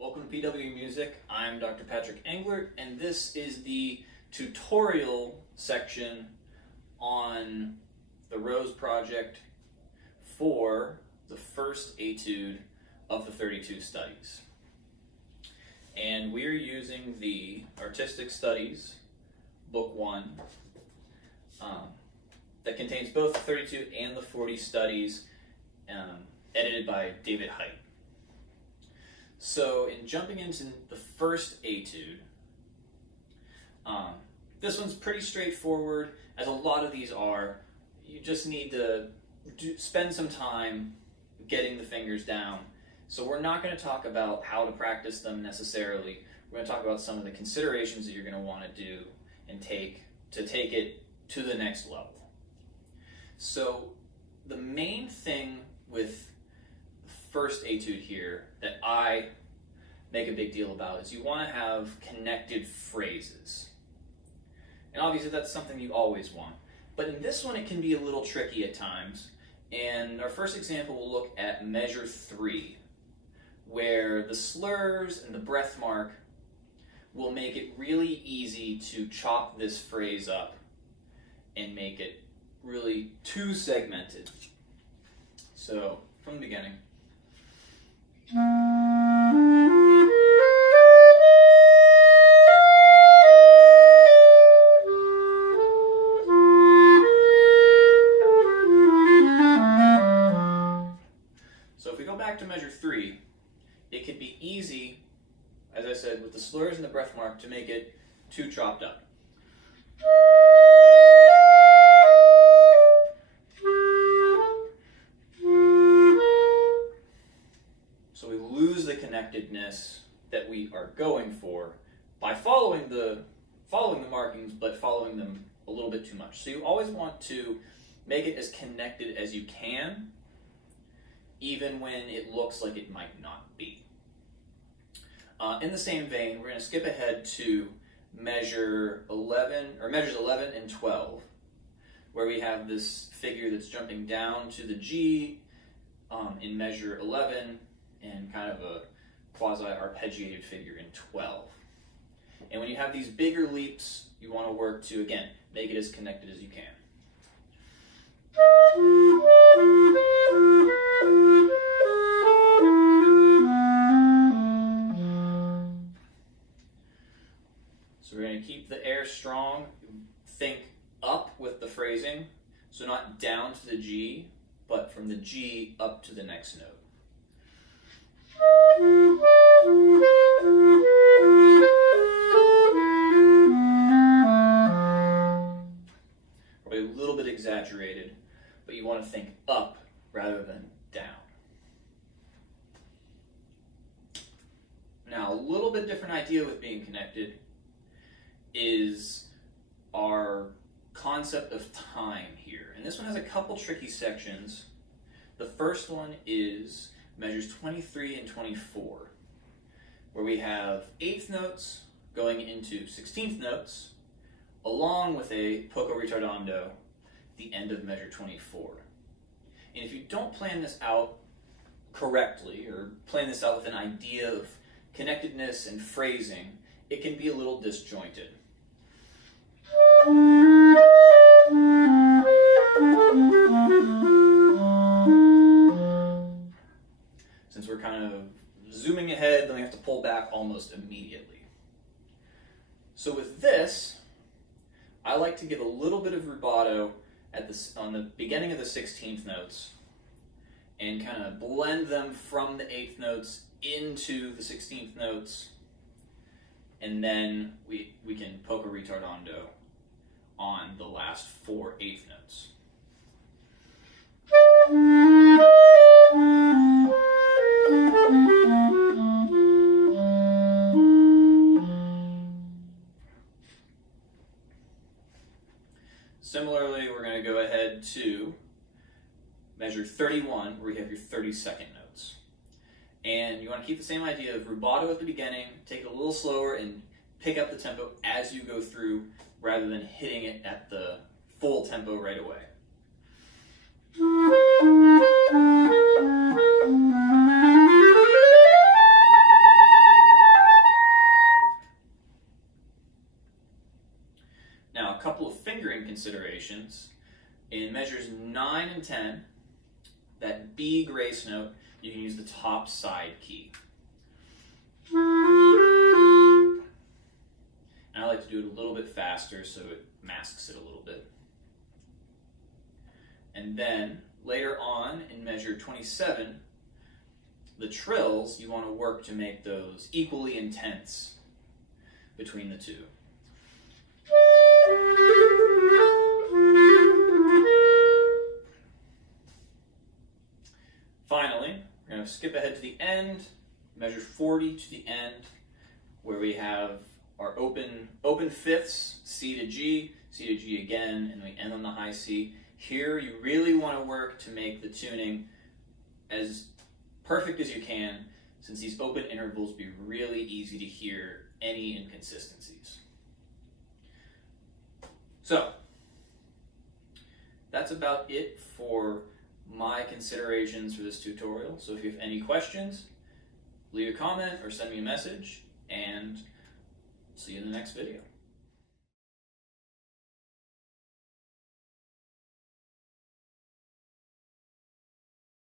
Welcome to PW Music. I'm Dr. Patrick Englert, and this is the tutorial section on the Rose project for the first etude of the 32 studies. And we're using the Artistic Studies, Book 1, that contains both the 32 and the 40 studies, edited by David Height. So in jumping into the first etude, this one's pretty straightforward, as a lot of these are. You just need to spend some time getting the fingers down. So we're not going to talk about how to practice them necessarily. We're going to talk about some of the considerations that you're going to want to do and take it to the next level. So the main thing with the first etude here that I make a big deal about is you want to have connected phrases. And obviously that's something you always want. But in this one it can be a little tricky at times. And our first example will look at measure 3, where the slurs and the breath mark will make it really easy to chop this phrase up and make it really too segmented. So, from the beginning. So if we go back to measure 3, it could be easy, as I said, with the slurs and the breath mark to make it too chopped up. So we lose the connectedness that we are going for by following the markings, but following them a little bit too much. So you always want to make it as connected as you can, even when it looks like it might not be. In the same vein, we're going to skip ahead to measures 11 and 12, where we have this figure that's jumping down to the G in measure 11, and kind of a quasi-arpeggiated figure in 12. And when you have these bigger leaps, you want to work to, again, make it as connected as you can. So we're going to keep the air strong, think up with the phrasing, so not down to the G, but from the G up to the next note. Probably a little bit exaggerated, but you want to think up rather than down. Now, a little bit different idea with being connected is our concept of time here. And this one has a couple tricky sections. The first one is measures 23 and 24, where we have 8th notes going into 16th notes, along with a poco ritardando at the end of measure 24. And if you don't plan this out correctly, or plan this out with an idea of connectedness and phrasing, it can be a little disjointed. Since we're kind of zooming ahead, then we have to pull back almost immediately. So with this, I like to give a little bit of rubato on the beginning of the 16th notes and kind of blend them from the 8th notes into the 16th notes, and then we can poco ritardando on the last 4 8th notes. Similarly, we're going to go ahead to measure 31, where you have your 32nd notes. And you want to keep the same idea of rubato at the beginning, take it a little slower, and pick up the tempo as you go through, rather than hitting it at the full tempo right away. 9 and 10, that B grace note, you can use the top side key. And I like to do it a little bit faster so it masks it a little bit. And then later on in measure 27, the trills, you want to work to make those equally intense between the two. Finally, we're going to skip ahead to the end, measure 40 to the end, where we have our open fifths, C to G again, and we end on the high C. Here you really want to work to make the tuning as perfect as you can, since these open intervals be really easy to hear any inconsistencies. So, that's about it for my considerations for this tutorial. So if you have any questions, leave a comment or send me a message, and see you in the next video.